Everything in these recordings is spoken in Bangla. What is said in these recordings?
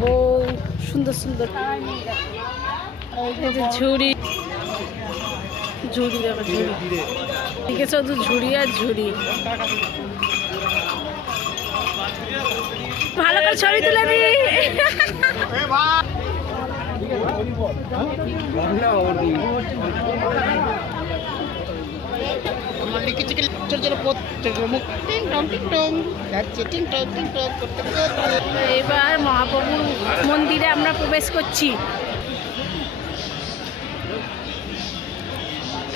বউ সুন্দর সুন্দর ঝুড়ি ঝুড়ি দেখো ঝুড়ি দিকে শুধু ঝুড়ি আর ঝুড়ি। ভালো করে ছবি তুলে নি। এবার মহাপ্রভু মন্দিরে আমরা প্রবেশ করছি।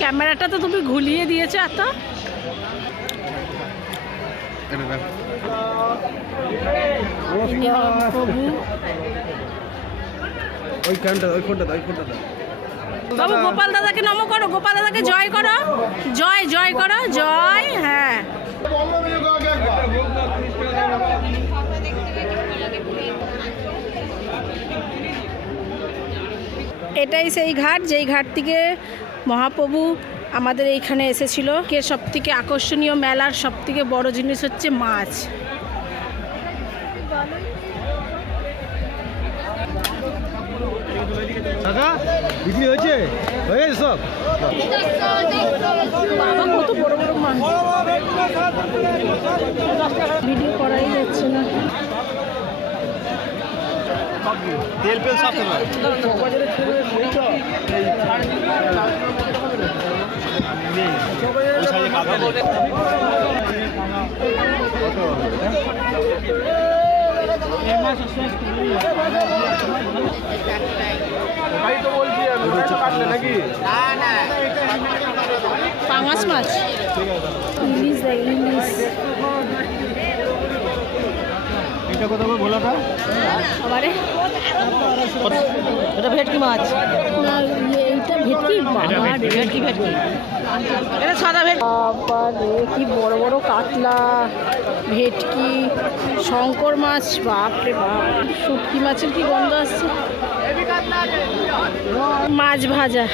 ক্যামেরাটা তো তুমি ঘুলিয়ে দিয়েছো এত। প্রভু বাবু গোপাল দাদাকে নমো করো, গোপাল দাদাকে জয় করো, জয় জয় করো, জয়। হ্যাঁ এটাই সেই ঘাট যেই ঘাট থেকে মহাপ্রভু আমাদের এইখানে এসেছিল। কে সব থেকে আকর্ষণীয় মেলার সব থেকে বড় জিনিস হচ্ছে মাছ। বিক্রি হয়েছে সব। বাবা কত বড় বড় মাছ, ভিডিও করাই যাচ্ছে না। তেল পেল সব পাঙাশ মাছ, ইলিশ দেয় ইলিশ। এটা কথা বলাটা আবারে এটা ভেটকি মাছ না, এইটা ভেটকি। ভেটকি ভেটকি এটা সাদা ভেটকি। বাবারে কি বড় বড় কাতলা, ভেটকি, শঙ্কর মাছ। বাপরে বাপ, শুটকি মাছের কি গন্ধ আসছে। মাছ ভাজা,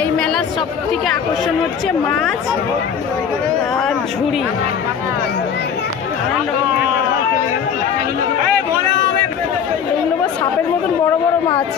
এই মেলার সব থেকে আকর্ষণ হচ্ছে মাছ আর ঝুড়ি। সাপের মতন বড় বড় মাছ।